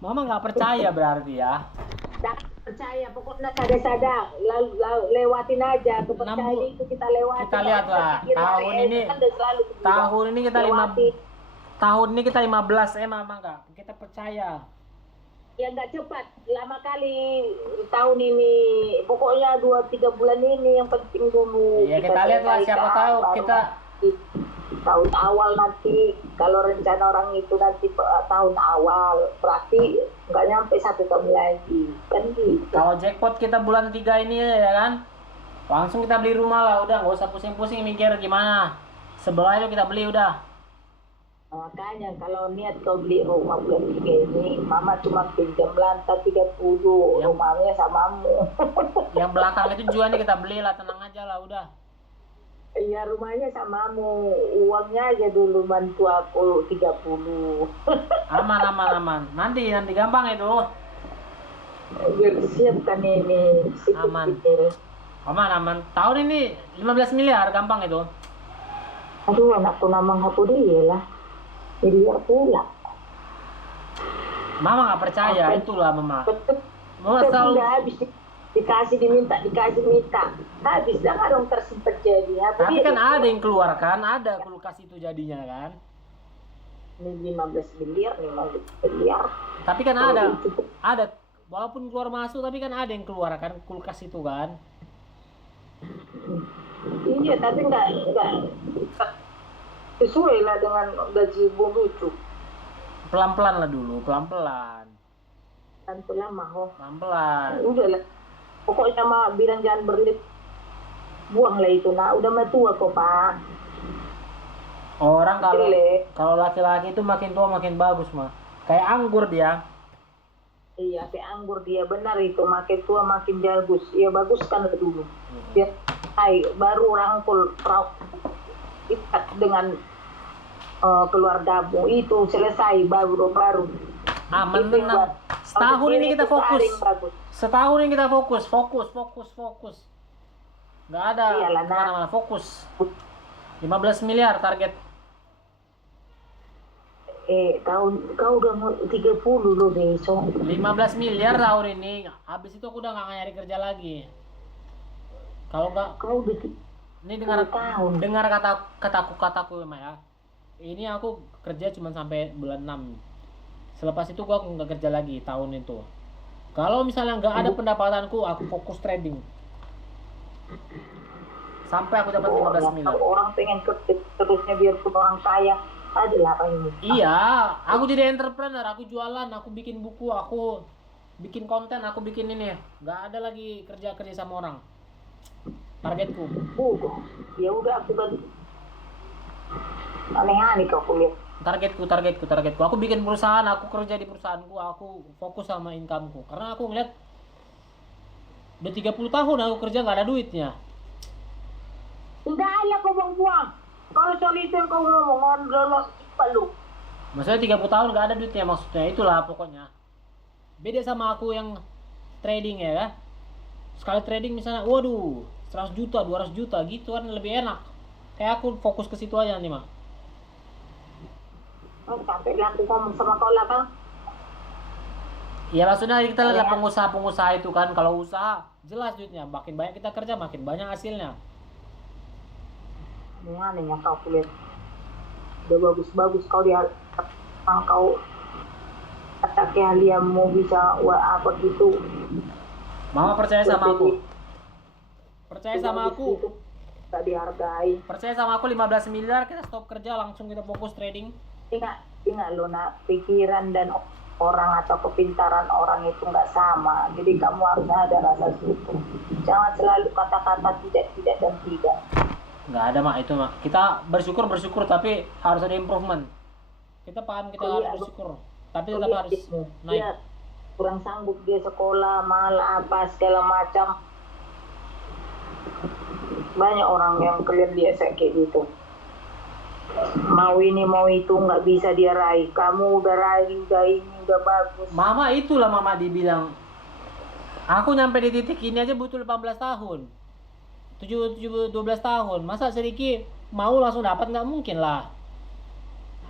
Mama nggak percaya berarti ya. Tak percaya, pokoknya sadar-sadar, lalu lewatin aja. Enam Kepercayaan itu kita lewati. kita lihat lah. Tahun ini kan udah selalu tahun ini kita lewati. tahun ini kita 15 Mama nggak. Kita percaya. Ya nggak cepat, lama kali tahun ini. Pokoknya 2-3 bulan ini yang penting dulu. Iya kita lihat lah, siapa tahu kita tahun awal nanti, kalau rencana orang itu nanti tahun awal, berarti nggak nyampe 1 tahun lagi kan gitu. Kalau jackpot kita bulan 3 ini ya kan, langsung kita beli rumah lah, udah nggak usah pusing-pusing mikir gimana. Sebelah itu kita beli udah. Makanya kalau niat kau beli rumah bulan 3 ini, Mama cuma pinjam lantai 30, rumahnya samamu. Yang belakang itu jualnya kita beli lah, tenang aja lah udah. Iya, rumahnya samamu, uangnya aja dulu bantu aku 30. Aman. Nanti gampang itu. Biar siapkan ini. Aman. Aman. Tahun ini 15 miliar gampang itu. Aduh, anakku namang aku dia lah. Jadi dia pula. Mama nggak percaya, itulah Mama. Mama selalu habis dikasih diminta, habis dah orang tersimpan jadi. Tapi kan ada yang keluar kan, ada kulkas itu jadinya kan. Ini 15 miliar. Tapi kan ada walaupun keluar masuk tapi kan ada yang keluar kan kulkas itu kan. Iya, tapi enggak sesuai lah dengan gaji Bu Lucu. Pelan-pelan lah dulu, pelan-pelan. Pelan-pelan mah, Pelan-pelan. Udah lah. Pokoknya mah bilang jangan berlip. Buanglah itu, nah udah mah tua kok, Pak. Orang kalau laki-laki itu makin tua makin bagus mah. Kayak anggur dia. Iya, kayak anggur dia, benar itu, makin tua makin bagus. Ya baguskan dulu. Biar baru rangkul ikat dengan keluargamu itu selesai baru. Aman tenang. Setahun ini kita fokus. Setahun ini kita fokus. Nggak ada kemana-mana, fokus. 15 miliar target. Kau udah mau 30 loh besok. 15 miliar tahun ini. Habis itu aku udah nggak nyari kerja lagi. Kalau nggak, kau udah ini dengar kataku ya. Ini aku kerja cuma sampai bulan 6. Selepas itu gua nggak kerja lagi tahun itu. Kalau misalnya nggak ada pendapatanku, aku fokus trading. Sampai aku dapat 15 miliar. Orang pengen kerja terusnya biar orang kaya, adalah apa ini? Iya, aku jadi entrepreneur, aku jualan, aku bikin buku, aku bikin konten, aku bikin ini. Nggak ada lagi kerja sama orang. Targetku. Ya udah aku bantu. Aneh-aneh kau kuliah. Targetku. Aku bikin perusahaan, aku kerja di perusahaanku, aku fokus sama incomeku. Karena aku ngeliat udah 30 tahun aku kerja nggak ada duitnya. Tidak ada kau buang-buang. Kalau soal itu kau ngomong lu. Maksudnya 30 tahun nggak ada duitnya, maksudnya itulah pokoknya. Beda sama aku yang trading ya kan. Sekali trading misalnya, waduh 100 juta, 200 juta gitu kan lebih enak. Kayak aku fokus ke situ aja nih, Mak. Sampai aku ngomong sama kau lah, Bang. Ya maksudnya kita lihat pengusaha itu kan, kalau usaha jelas duitnya, makin banyak kita kerja makin banyak hasilnya. Aneh ya kau kuliah. Udah bagus kau dia kau kata keahlianmu bisa apa gitu. Mama percaya sama aku. Percaya sama aku. Tak dihargai. Percaya sama aku 15 miliar kita stop kerja langsung kita fokus trading. Ingat lo nak, pikiran dan orang atau kepintaran orang itu nggak sama. Jadi kamu harus ada rasa syukur. Jangan selalu kata-kata tidak dan tidak. Nggak ada Mak itu Mak. Kita bersyukur tapi harus ada improvement. Kita paham kita harus bersyukur, tapi tetap harus naik. Dia kurang sanggup dia sekolah, malah apa segala macam. Banyak orang yang kalian biasa kayak gitu. Mau ini mau itu nggak bisa dia raih. Kamu udah raih, udah ini udah bagus. Mama itulah Mama dibilang. Aku nyampe di titik ini aja butuh 18 tahun. 12 tahun. Masa sedikit mau langsung dapat nggak mungkin lah.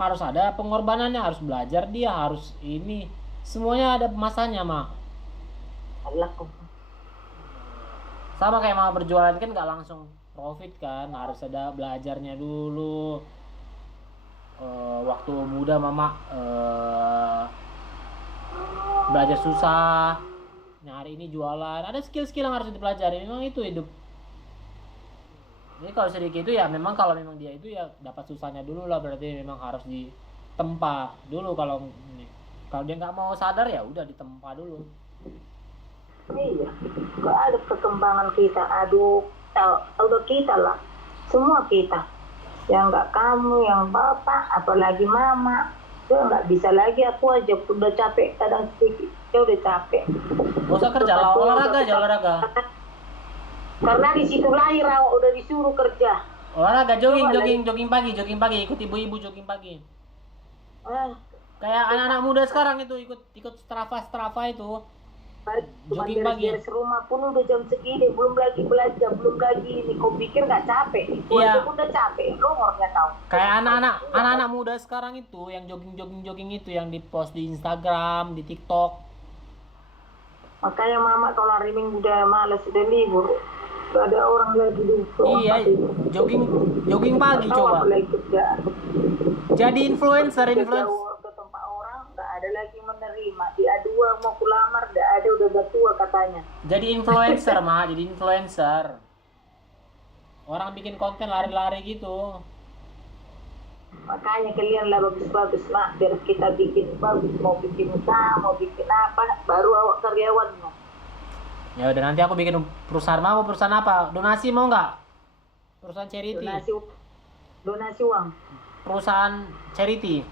harus ada pengorbanannya, harus belajar dia, harus ini. Semuanya ada masanya, Mak. Allah. Sama kayak Mama berjualan kan nggak langsung profit kan, harus ada belajarnya dulu. Waktu muda Mama belajar susah, nyari ini jualan, ada skill-skill yang harus dipelajari. Memang itu hidup. Jadi kalau sedikit itu ya memang kalau memang dia itu ya dapat susahnya dulu lah, berarti memang harus ditempa dulu. Kalau dia nggak mau sadar ya udah ditempa dulu. Iya, gak ada perkembangan kita. Aduh, udah kita lah, semua kita. Yang nggak kamu, yang bapak, apalagi mama. Dia nggak bisa lagi, aku aja udah capek kadang sedikit. Dia udah capek. Gak usah kerja lah, olahraga aja, olahraga. Karena di situ lahir awak udah disuruh kerja. Olahraga, jogging pagi, ikut ibu-ibu jogging pagi. Kayak anak-anak muda sekarang itu ikut Strava itu. Jogging pagi. Beres rumah pun udah jam segini, belum lagi belajar, belum lagi ini. Kau pikir nggak capek? Iya. Itu udah capek, lo nggak tahu. Kayak anak-anak muda sekarang itu yang jogging itu yang dipost di Instagram, di TikTok. Makanya mama kalau hari Minggu udah malas, udah libur, gak ada orang lagi di rumah. Iya, jogging pagi coba. Jadi influencer. Ke tempat orang nggak ada lagi menerima. Dia dua mau kulamar, nggak ada, udah tua katanya. Jadi influencer mah, jadi influencer. Orang bikin konten lari-lari gitu. Makanya kalian lah bagus-bagus mak, biar kita bikin bagus, mau bikin usaha, mau bikin apa, baru awak karyawannya. Ya udah, nanti aku bikin perusahaan. Mau perusahaan apa? Donasi mau nggak? Perusahaan charity. Donasi uang. Perusahaan charity.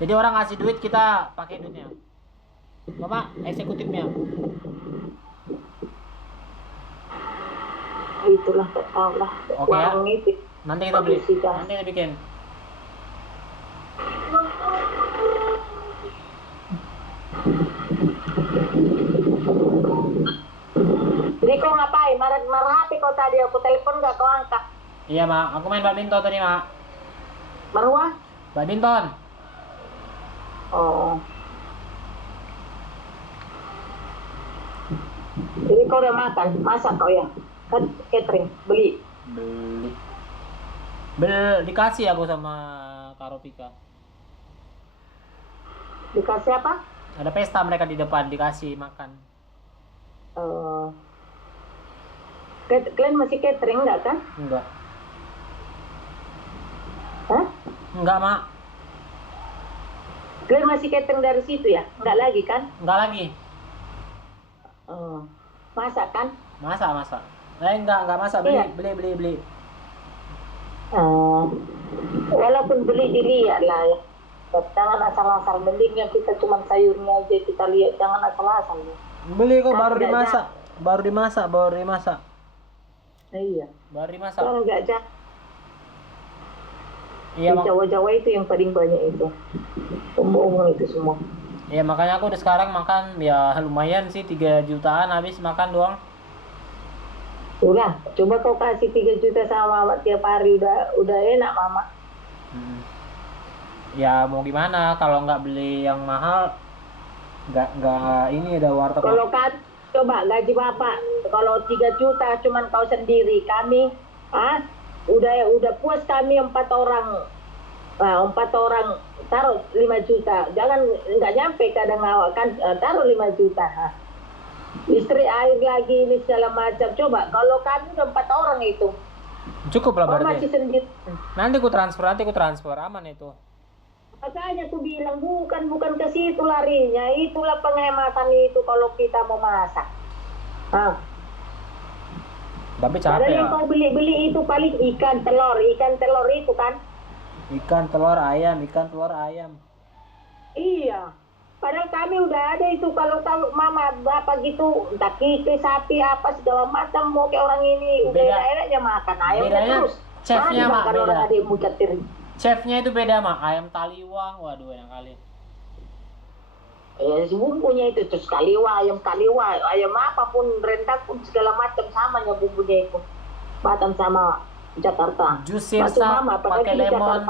Jadi orang ngasih duit, kita pakai duitnya. Mama eksekutifnya. Itulah, tak tahu lah. Oke ya. Itu. Nanti kita beli. Nanti kita bikin. Jadi kau ngapain? Marah HP kau tadi, aku telepon nggak kau angkat? Iya mak, aku main badminton tadi mak. Marwah? Badminton. Oh. Jadi kau udah makan, masak kau ya? Kan catering, beli? Dikasih aku sama Karopika. Dikasih apa? Ada pesta mereka di depan, dikasih makan. Kalian masih catering nggak kan? Enggak. Hah? Enggak mak. Kalian masih catering dari situ ya? Nggak lagi kan? Enggak lagi. Masak kan? Masak. Enggak masak, beli, Iya. beli. Walaupun beli dilihat lah ya. Jangan asal-asal, mending yang kita cuma sayurnya aja kita lihat, jangan asal-asal. Beli kok, baru Nggak dimasak. Baru dimasak. Iya. Baru dimasak. Kalau nggak jangan. Iya, Di Jawa-Jawa itu yang paling banyak itu. Umum itu semua. Iya, makanya aku udah sekarang makan ya lumayan sih, 3 jutaan habis makan doang. Udah, coba kau kasih 3 juta sama mama tiap hari, udah enak mama. Ya mau gimana, kalau nggak beli yang mahal, nggak ini ada warteg. Kalau kan coba gaji bapak, kalau 3 juta cuman kau sendiri, kami udah puas kami 4 orang. Nah, 4 orang taruh 5 juta. Jangan nggak nyampe kadang awak kan, taruh 5 juta. Istri air lagi ini segala macam. Coba kalau kami udah 4 orang itu. Cukup lah Kau berarti. masih sendiri. Nanti ku transfer aman itu. Makanya aku bilang bukan ke situ larinya, itulah penghematan itu kalau kita mau masak. Tapi capek Padahal ya. yang kau beli itu paling ikan telur itu kan. Ikan telur ayam. Iya. Padahal kami udah ada itu, kalau tahu mama bapak gitu, entah kike sapi apa segala macam, mau kayak orang ini udah enak-enaknya makan ayamnya bedanya terus. chefnya mak beda. Orang ada yang mucatir. Chefnya itu beda mak, ayam taliwang, waduh enak kali. Si bumbunya itu terus ayam kaliwa, ayam apapun, rendang pun segala macam samanya bumbunya itu. Batam sama Jakarta. Jus sirsa pakai lemon.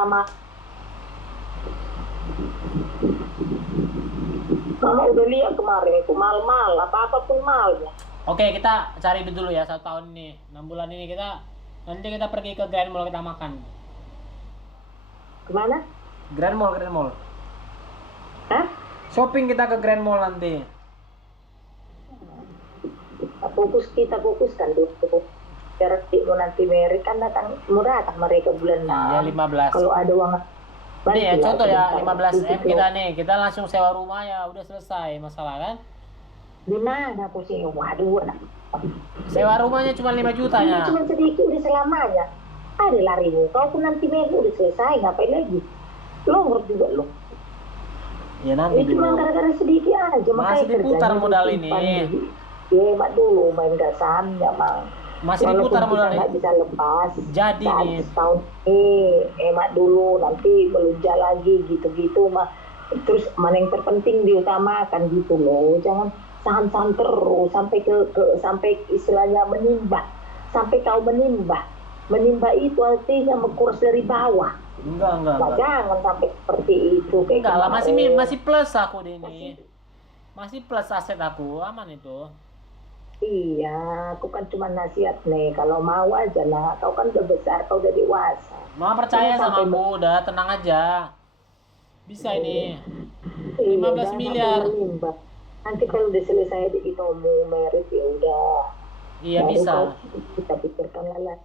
Mama udah lihat kemarin itu mal-mal, apa-apapun malnya. Oke, kita cari duit dulu ya 1 tahun ini. 6 bulan ini nanti kita pergi ke Grand Mall, kita makan. Kemana? Grand Mall. Hah? Shopping kita ke Grand Mall nanti. Kita fokuskan dulu. Biar mau nanti Mary kan murah mereka bulan Iya, 15. Kalau ada uang. Nih ya, contoh ya 15 M kita nih, kita langsung sewa rumah ya, udah selesai masalah kan? Di mana aku sih? Waduh, Sewa rumahnya cuma 5 juta ya. Cuma sedikit udah selamanya. Ada larimu. Kau pun nanti Mary udah selesai, ngapain lagi? Lo ngerti juga lo. Ya nanti dulu. Cuma gara-gara sedikit aja. Masih diputar modal ini. Hemat dulu main gasamnya, Mang. Masih diputar modal ini. Nggak bisa lepas. Jadi nih. Setahun hemat dulu, nanti melunjak lagi gitu-gitu mah. Terus mana yang terpenting diutamakan gitu loh. Jangan saham-saham terus sampai istilahnya menimbah. Sampai kau menimbah. Menimbah itu artinya mengurus dari bawah. Enggak. Jangan sampai seperti itu. Enggak lah, masih plus aku di ini. Masih plus aset aku, aman itu. Iya, aku kan cuma nasihat nih. Kalau mau aja lah, kau kan udah besar, kau udah dewasa. Mama percaya sama aku, udah tenang aja. Bisa ini. 15 miliar. Nanti kalau udah selesai itu mau merit ya udah. Iya bisa. Kita pikirkan lah.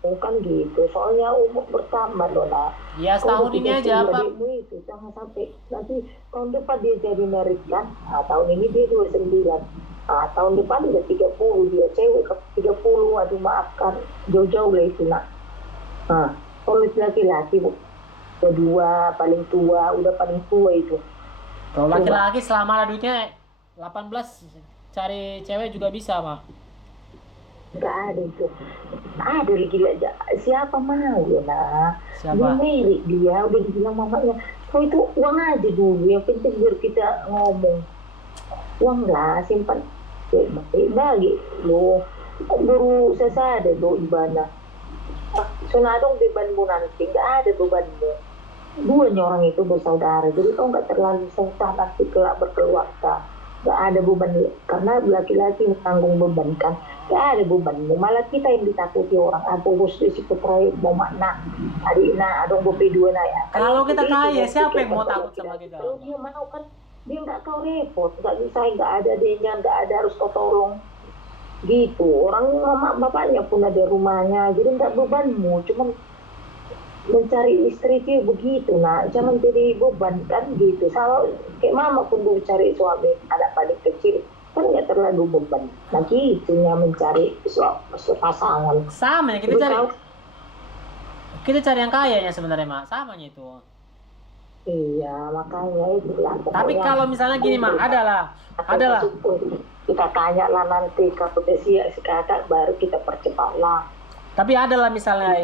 Bukan gitu, soalnya umur bertambah loh lah. Ya setahun ini aja apa? Itu jangan sampai nanti tahun depan dia jadi merit kan. Nah, tahun ini dia 29. Nah, tahun depan udah 30, dia cewek ke 30, aduh maafkan, jauh-jauh lah itu nak. Nah, kalau laki-laki kedua, paling tua, udah paling tua itu. Kalau laki-laki selama ada duitnya 18, cari cewek juga bisa, Mak. Enggak ada itu. Ada lagi aja. Siapa mau ya nak? Siapa? Dia mirip dia, udah dibilang mamanya. Kau itu uang aja dulu, yang penting biar kita ngomong. Uang lah, simpan. Bagi lo. Baru selesai ada do ibana. Sunadong bebanmu nanti, enggak ada bebanmu. Duanya orang itu bersaudara, jadi kau enggak terlalu susah nanti kelak berkeluarga. Enggak ada beban, karena laki-laki menanggung beban kan. Enggak ada bebanmu, malah kita yang ditakuti orang. Aku gusti si putra mau makna. Adik na, adong bope dua na ya. Kalau kita kaya, siapa yang mau takut sama kita? Kalau dia mau kan, dia enggak kau repot, enggak bisa, enggak ada dia, enggak ada harus kau tolong. Gitu, orang mama bapaknya pun ada rumahnya, jadi enggak bebanmu, cuman mencari istri itu begitu nak, jangan jadi beban kan gitu. Sama kayak mama pun dulu cari suami anak paling kecil kan nggak terlalu beban. Nah gitunya mencari pasangan. Sama ya, kita cari yang kayanya sebenarnya Mak, samanya itu. Iya makanya itu lah. Tapi kalau misalnya gini Mak, adalah kita tanya lah nanti kalau si kakak baru kita percepat lah. Tapi adalah misalnya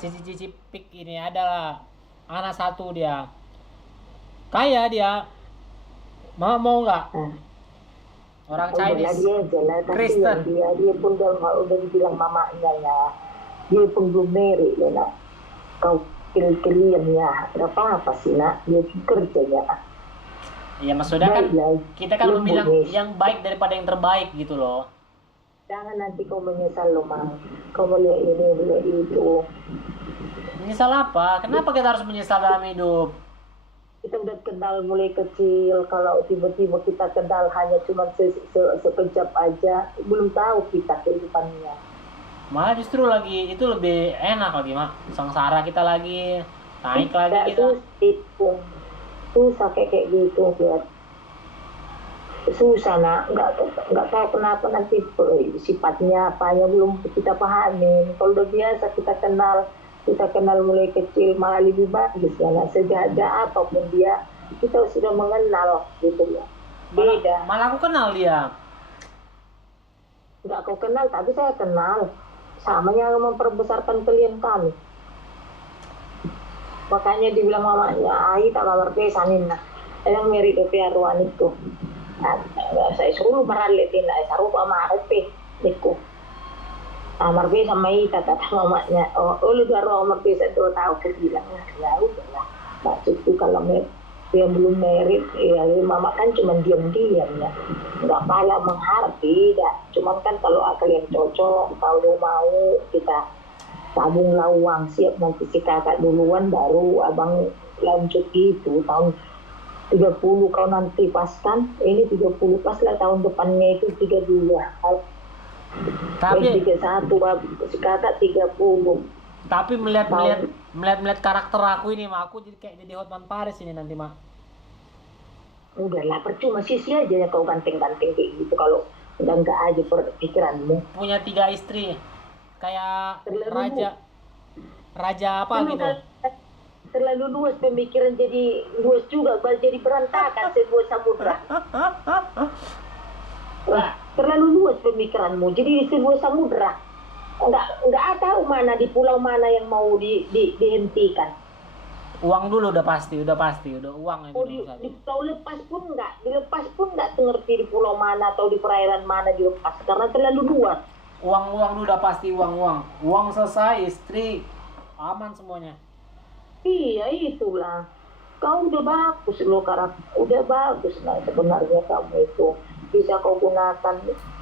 cici-cici pik ini adalah anak satu dia kaya dia mau nggak orang Chinese Kristen dia pun udah dibilang mamanya ya dia pun belum married ya nak kau kalian ya nggak apa sih nak dia kerjanya. Iya maksudnya kan kita kan membilang yang baik daripada yang terbaik gitu loh. Jangan nanti kau menyesal loh Mang. Kau melihat ini, melihat itu. Menyesal apa? Kenapa kita harus menyesal dalam hidup? Kita udah kenal mulai kecil. Kalau tiba-tiba kita kenal hanya cuma sekejap aja, belum tahu kita kehidupannya. Malah justru lagi itu lebih enak lagi Mak. Sengsara kita lagi, naik lagi kita. Susah kayak gitu biar. Susah nak, nggak tahu kenapa nanti sifatnya apanya belum kita pahamin. Kalau udah biasa kita kenal mulai kecil malah lebih bagus ya nak. Sejajar apapun dia kita sudah mengenal gitu ya. Beda. Malah aku kenal dia. Nggak kau kenal tapi saya kenal. Samanya memperbesarkan kalian kami. Makanya dibilang mamanya, "Ai tak marpe sanin nah." Yang meri kepiaruan itu. Saya suruh meraletin lah, saya rupa marpe niku. Marpe sama ita kata mamanya, lu baru marpe saya 2 tahun kebilang ya udahlah. Maksudku kalau yang belum merit ya mama kan cuma diam-diam ya nggak pala mengharap tidak cuman kan kalau kalian cocok kalau mau kita tabunglah uang siap nanti si kakak duluan baru abang lanjut itu tahun 30 kau nanti pas kan ini 30 pas lah tahun depannya itu 32 Tapi 31 si kakak 30 tapi melihat tahun karakter aku ini mah aku jadi kayak jadi Hotman Paris ini nanti mah. udahlah percuma sisi aja ya kau ganteng-ganteng kayak gitu kalau udah enggak aja pikiranmu Punya 3 istri kayak terlalu raja apa Lu gitu. kan terlalu luas pemikiran jadi luas juga jadi berantakan sebuah samudra. Wah, terlalu luas pemikiranmu jadi sebuah samudra. Enggak tahu mana di pulau mana yang mau dihentikan. Uang dulu udah pasti udah uang ini Oh, nomor di satu. pulau dilepas pun enggak ngerti di pulau mana atau di perairan mana dilepas karena terlalu luas. Uang dulu udah pasti uang selesai istri aman semuanya. Iya itulah. Kau udah bagus loh karakter, udah bagus lah sebenarnya kamu itu bisa kau gunakan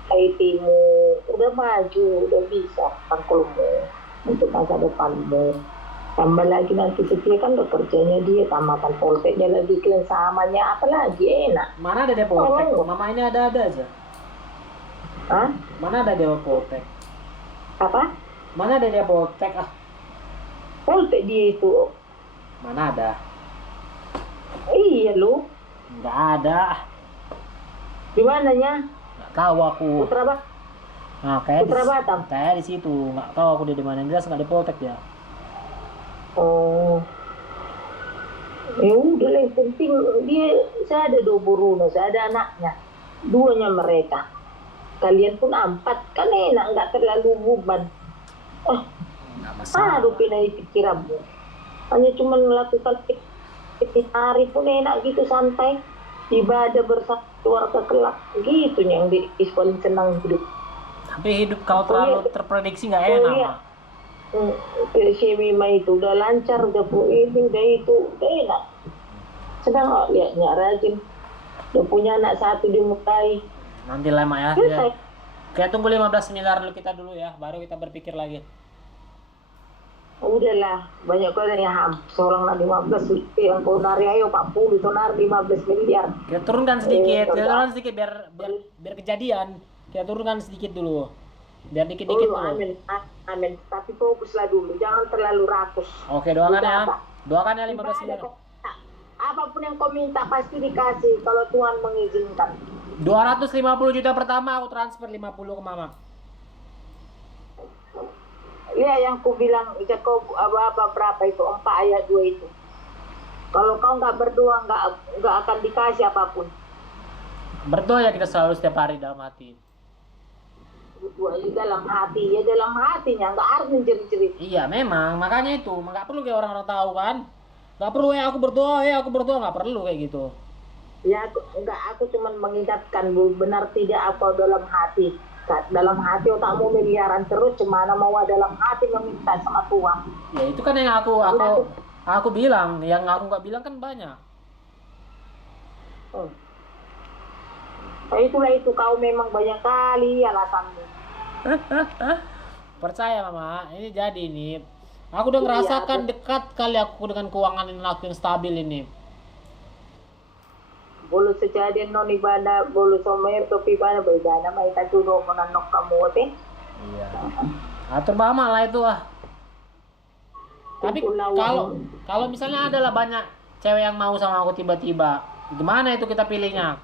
IT-mu, udah maju, udah bisa rangkulmu untuk masa depanmu. Tambah lagi nanti setia kan bekerjanya dia, tambahkan polteknya lagi klien samanya, apalagi enak. Mana ada dia poltek? Oh. Mama ini ada aja. Hah? Mana ada dia poltek? Apa? Mana ada dia poltek ah? Poltek dia itu. Mana ada? Iya lu. Nggak ada. Di mananya? Nggak tahu aku. Nah, Putra Batam. Kayak di situ. Nggak tahu aku dia di mana. Jelas nggak di poltek dia. Oh. Ya udah lah, yang penting dia saya ada 2 buruno, saya ada anaknya. 2-nya mereka. Kalian pun 4, kan enak, nggak terlalu beban. Nggak masalah. Aduh, pindah di pikiranmu. Hanya cuma melakukan hari pun enak gitu, santai. Ibadah bersama keluarga kelak. Gitu yang paling senang hidup. Tapi hidup kalau terlalu terprediksi nggak enak, Mak. Si Mima itu udah lancar, udah ini, udah itu, udah enak. Sedang lihatnya rajin. Udah punya anak 1 dimulai. Nanti lah, Mak ya. Selesai. Kayak tunggu 15 miliar dulu kita dulu ya, baru kita berpikir lagi. Udahlah, banyak orang yang seorang nak 15 yang kau nari ayo 40, kau nari 15 miliar. Kita turunkan sedikit, biar kejadian. Kita turunkan sedikit dulu. Biar dikit-dikit dulu. Amin. Tapi fokuslah dulu, jangan terlalu rakus. Oke, doakan ya. Apa? Doakan ya 15 miliar. Apapun yang kau minta pasti dikasih kalau Tuhan mengizinkan. 250 juta pertama aku transfer 50 ke Mama. Lihat yang ku bilang, kau apa berapa itu 4 ayat 2 itu. Kalau kau nggak berdoa nggak akan dikasih apapun. Berdoa ya kita selalu setiap hari dalam hati. Berdoa di dalam hati, ya dalam hatinya nggak harus menjerit-jerit. Iya memang, makanya itu nggak perlu kayak orang-orang tahu kan. Nggak perlu aku berdoa nggak perlu kayak gitu. Ya aku cuma mengingatkan benar tidak apa dalam hati. Dalam hati otakmu miliaran terus, cemana mau dalam hati meminta sama Tuhan. Ya itu kan yang aku bilang, yang aku nggak bilang kan banyak. Nah, itulah itu kau memang banyak kali alasanmu. Percaya Mama, ini jadi ini. Aku udah ngerasakan dekat kali aku dengan keuangan aku yang stabil ini. Bolu sejadian non ibadah, bolu somer topi ibadah, beribadah mai tajudo menanok kamu teh. Iya. Atur Mama lah itu ah. Tapi kalau misalnya adalah banyak cewek yang mau sama aku tiba-tiba, gimana itu kita pilihnya?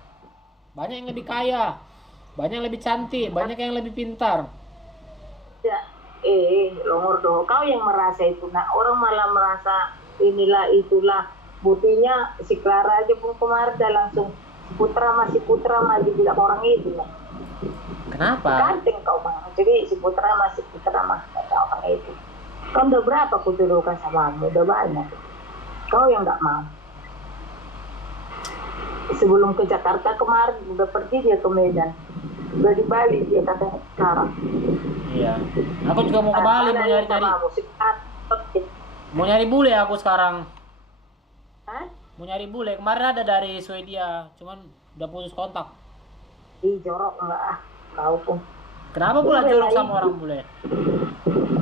Banyak yang lebih kaya, banyak yang lebih cantik, banyak yang lebih pintar. Ya, longor doh. Kau yang merasa itu, nah orang malah merasa inilah itulah. Buktinya si Clara aja pun kemarin udah langsung putra mah dibilang orang itu lah. Kenapa? Ganteng kau mah. Jadi si putra mah kata orang itu. Kau udah berapa kutuduhkan sama kamu? Udah banyak. Kau yang nggak mau. Sebelum ke Jakarta kemarin udah pergi dia ke Medan. Udah di Bali dia katanya sekarang. Iya. Aku juga mau ke Bali mau nyari Mau bule aku sekarang. Hah? Mau nyari bule. Kemarin ada dari Swedia, cuman udah putus kontak. Ih, jorok enggak ah. Kau pun. Kenapa pula jorok sama orang bule?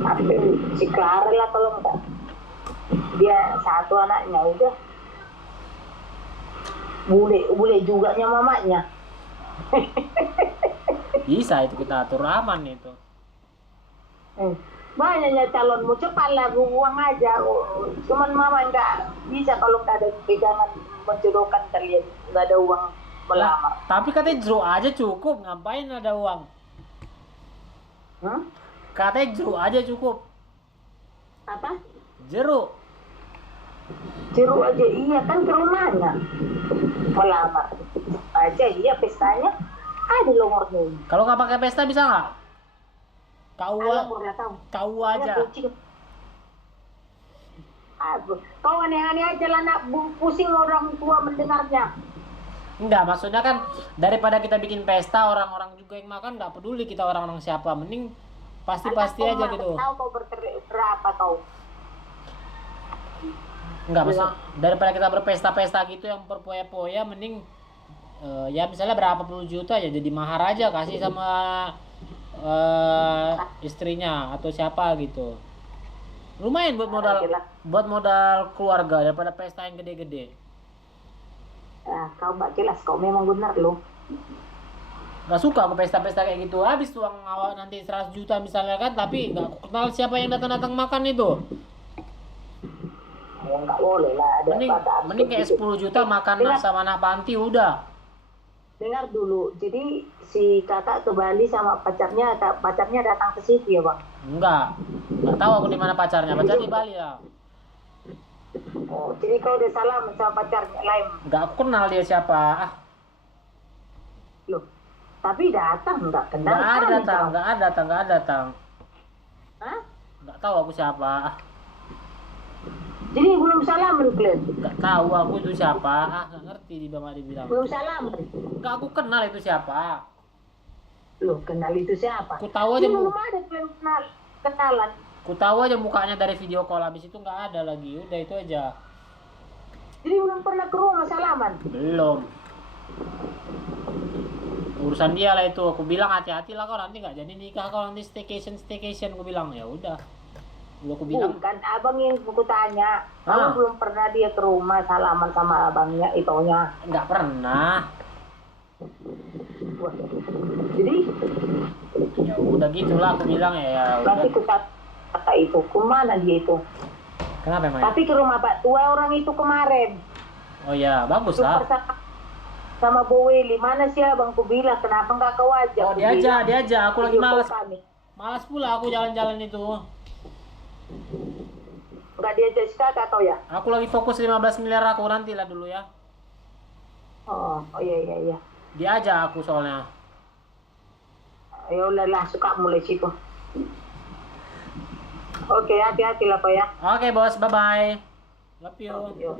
Tapi si Clara lah kalau enggak. Dia satu anaknya udah. Bule juga nya mamanya. Bisa itu kita atur aman itu. Banyaknya calonmu, cepatlah buang aja. Cuman mama nggak bisa kalau nggak ada pegangan menjodohkan kalian, nggak ada uang melamar. Tapi katanya jeruk aja cukup, ngapain ada uang? Katanya jeruk aja cukup. Apa? Jeruk. Jeruk aja, iya kan ke rumahnya melamar aja, iya pestanya ada nomornya. Kalau nggak pakai pesta bisa nggak? Kau aja. Kau aneh-aneh aja lah, nak pusing orang tua mendengarnya. Enggak, maksudnya kan daripada kita bikin pesta orang-orang juga yang makan nggak peduli kita orang-orang siapa, mending pasti aja gitu. Tahu kau berapa kau? Enggak, maksud daripada kita berpesta-pesta gitu yang berpoya-poya, mending ya misalnya berapa puluh juta ya jadi mahar aja, kasih sama istrinya atau siapa gitu. Lumayan buat modal keluarga daripada pesta yang gede-gede. Kau nggak jelas, kau memang benar loh. Gak suka aku pesta-pesta kayak gitu. Habis uang awal nanti 100 juta misalnya kan, tapi gak aku kenal siapa yang datang-datang makan itu. Ya nggak boleh lah. Mending kayak 10 juta makan sama anak panti udah. Dengar dulu, jadi si kakak ke Bali sama pacarnya datang ke situ ya bang? Enggak tahu aku di mana pacarnya. Pacar di Bali ya. Oh, jadi kau udah salam sama pacarnya lain? Enggak, aku kenal dia siapa. Loh, tapi datang nggak kenal? Nggak ada datang. Hah? Nggak tahu aku siapa. Jadi belum salam Glenn? Nggak tahu aku itu siapa. Nggak ngerti dibilang. Belum salam? Nggak, aku kenal itu siapa. Loh, kenal itu siapa? Ku tahu aja. Belum ada kenalan. Ku tahu aja mukanya dari video call, habis itu nggak ada lagi. Udah itu aja. Jadi belum pernah ke rumah salaman? Belum. Urusan dia lah itu. Aku bilang hati-hati lah kau nanti nggak jadi nikah, kau nanti staycation. Aku bilang ya udah. Aku bilang. Bukan abang yang aku tanya. Kamu belum pernah dia ke rumah salaman sama abangnya itunya? Nggak pernah. Wah. Jadi? Ya udah gitulah aku bilang ya. Nanti kata itu, kemana dia itu? Kenapa emang? Tapi ke rumah Pak Tua orang itu kemarin. Oh ya, bagus lah. Sama Boweli, mana sih abang? Ku bilang, kenapa nggak kau ajak? Oh dia aja. Aku lagi malas. Malas pula aku jalan-jalan itu. Nggak diajak si kakak kau ya? Aku lagi fokus 15 miliar aku, nanti lah dulu ya. Oh iya. Dia aja aku soalnya. Ya udahlah, suka mulai situ. Oke, hati-hati lah Pak ya. Oke bos, bye-bye. Love you. Yo.